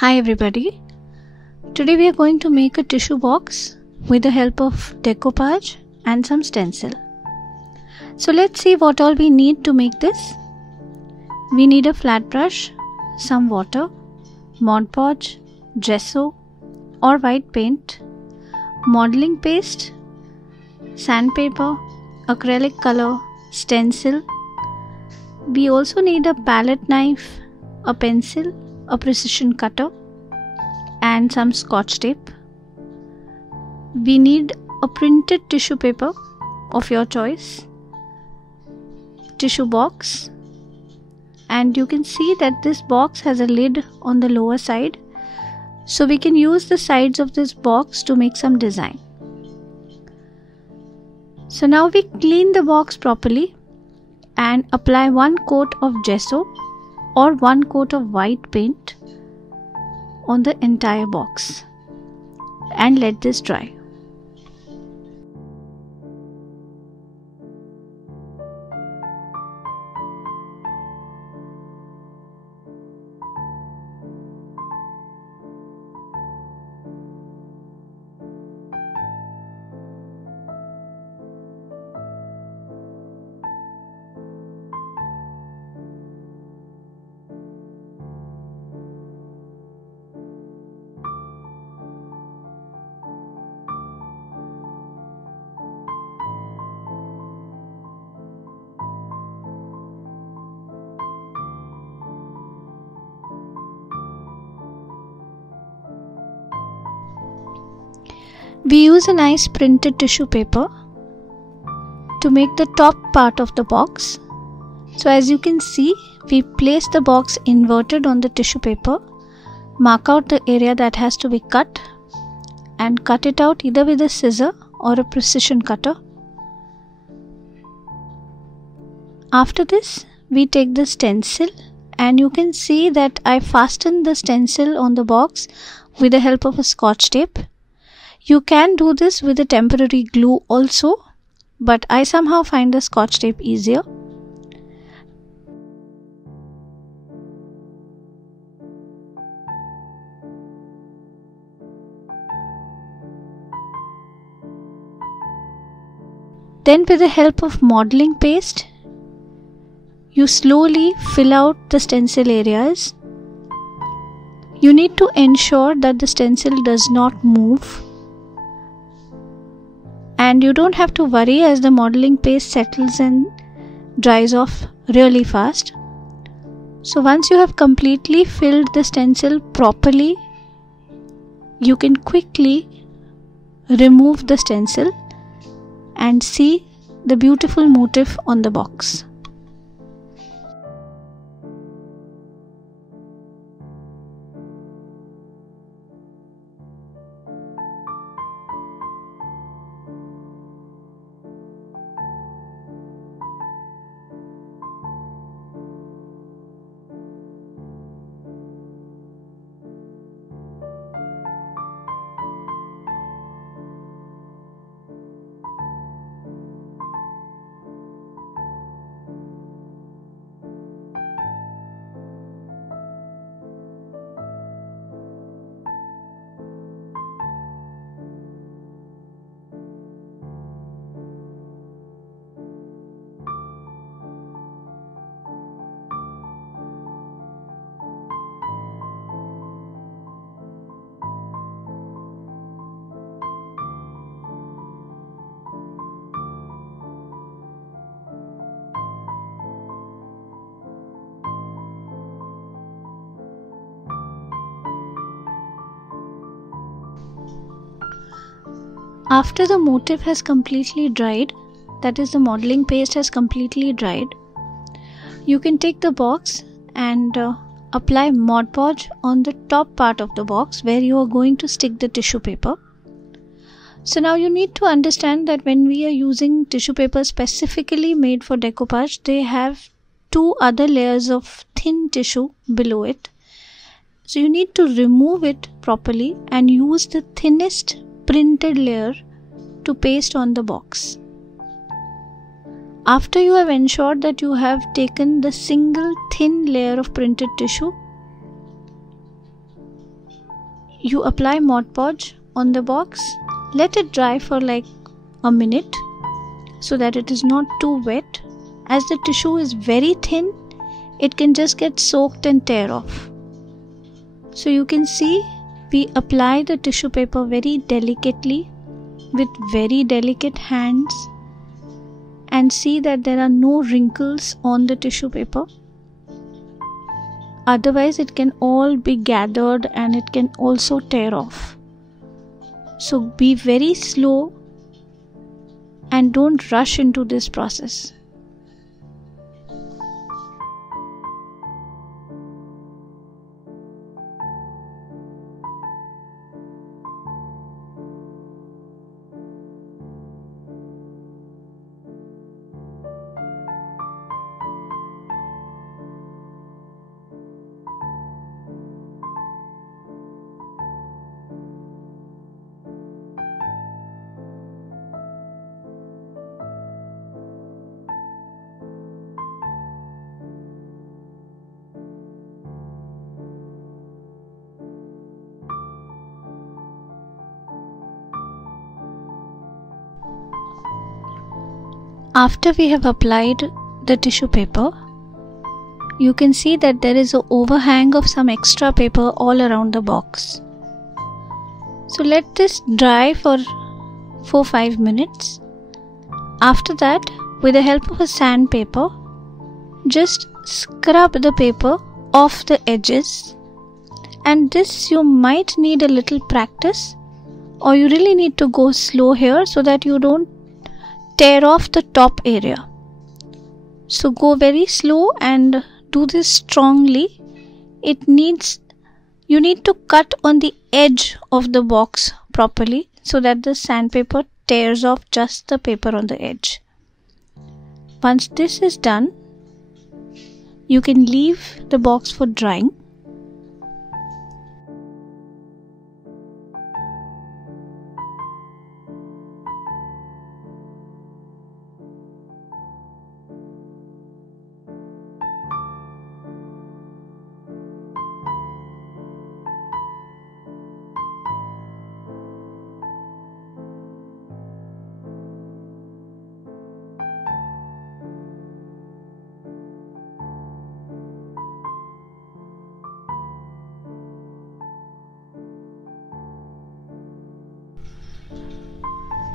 Hi everybody. Today we are going to make a tissue box with the help of decoupage and some stencil. So let's see what all we need to make this. We need a flat brush, some water, Mod Podge, gesso or white paint, modeling paste, sandpaper, acrylic color, stencil. We also need a palette knife, a pencil, a precision cutter and some scotch tape. We need a printed tissue paper of your choice, tissue box, and you can see that this box has a lid on the lower side, so we can use the sides of this box to make some design. So now we clean the box properly and apply one coat of gesso or one coat of white paint on the entire box and let this dry. We use a nice printed tissue paper to make the top part of the box. So as you can see, we place the box inverted on the tissue paper, mark out the area that has to be cut and cut it out either with a scissor or a precision cutter. After this, we take the stencil and you can see that I fastened the stencil on the box with the help of a scotch tape. You can do this with a temporary glue also, but I somehow find the scotch tape easier. Then with the help of modeling paste, you slowly fill out the stencil areas. You need to ensure that the stencil does not move. And you don't have to worry as the modeling paste settles and dries off really fast. So once you have completely filled the stencil properly, you can quickly remove the stencil and see the beautiful motif on the box. After the motif has completely dried, that is the modeling paste has completely dried, you can take the box and apply Mod Podge on the top part of the box where you are going to stick the tissue paper. So now you need to understand that when we are using tissue paper specifically made for decoupage, they have two other layers of thin tissue below it. So you need to remove it properly and use the thinnest printed layer to paste on the box. After you have ensured that you have taken the single thin layer of printed tissue, you apply Mod Podge on the box. Let it dry for like a minute so that it is not too wet. As the tissue is very thin, it can just get soaked and tear off. So you can see we apply the tissue paper very delicately with very delicate hands, and see that there are no wrinkles on the tissue paper. Otherwise it can all be gathered and it can also tear off. So be very slow and don't rush into this process. After we have applied the tissue paper, you can see that there is an overhang of some extra paper all around the box. So let this dry for 4-5 minutes. After that, with the help of a sandpaper, just scrub the paper off the edges, and this you might need a little practice, or you really need to go slow here so that you don't tear off the top area. So go very slow and do this strongly. You need to cut on the edge of the box properly so that the sandpaper tears off just the paper on the edge. Once this is done, you can leave the box for drying.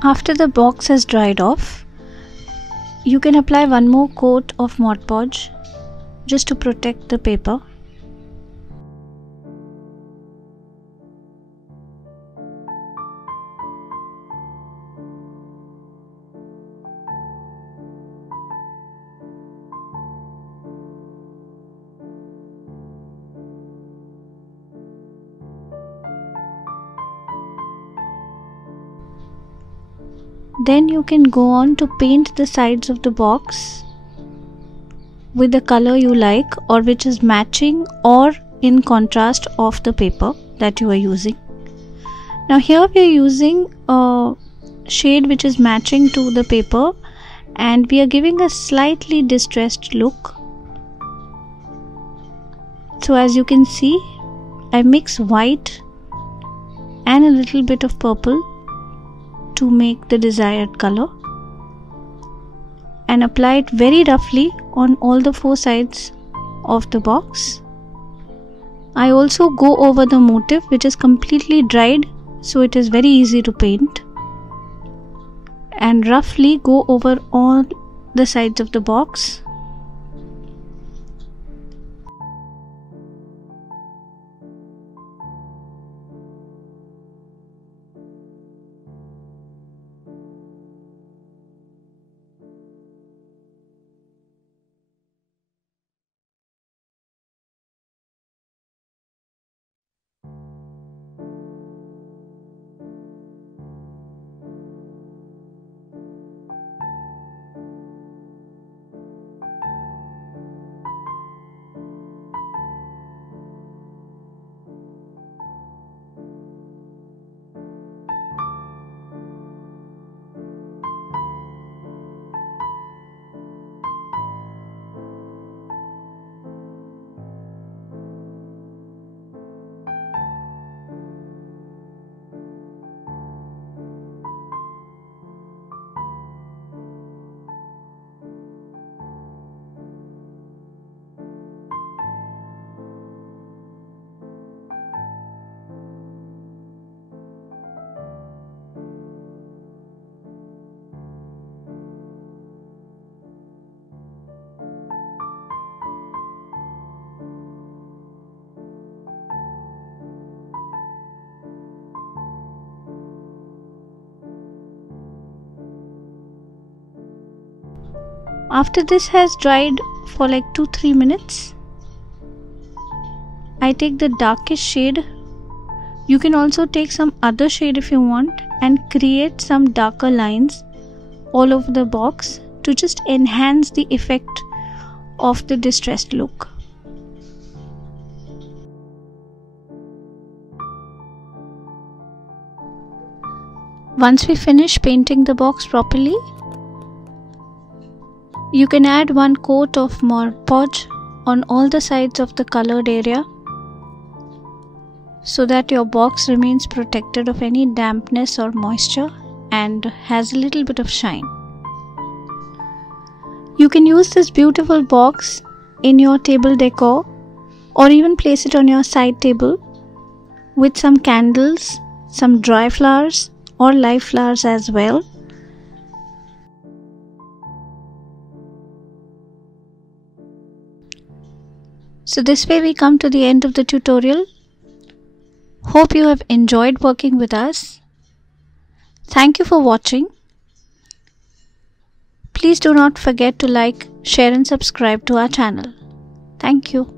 After the box has dried off, you can apply one more coat of Mod Podge just to protect the paper. Then you can go on to paint the sides of the box with the color you like, or which is matching or in contrast of the paper that you are using. Now here we are using a shade which is matching to the paper, and we are giving a slightly distressed look. So as you can see, I mix white and a little bit of purple to make the desired color, and apply it very roughly on all the 4 sides of the box. I also go over the motif which is completely dried, so it is very easy to paint, and roughly go over all the sides of the box. After this has dried for like 2-3 minutes, I take the darkest shade. You can also take some other shade if you want and create some darker lines all over the box to just enhance the effect of the distressed look. Once we finish painting the box properly, you can add 1 coat of Mod Podge on all the sides of the colored area so that your box remains protected of any dampness or moisture and has a little bit of shine. You can use this beautiful box in your table decor or even place it on your side table with some candles, some dry flowers or live flowers as well. So this way we come to the end of the tutorial. Hope you have enjoyed working with us. Thank you for watching. Please do not forget to like, share and subscribe to our channel. Thank you.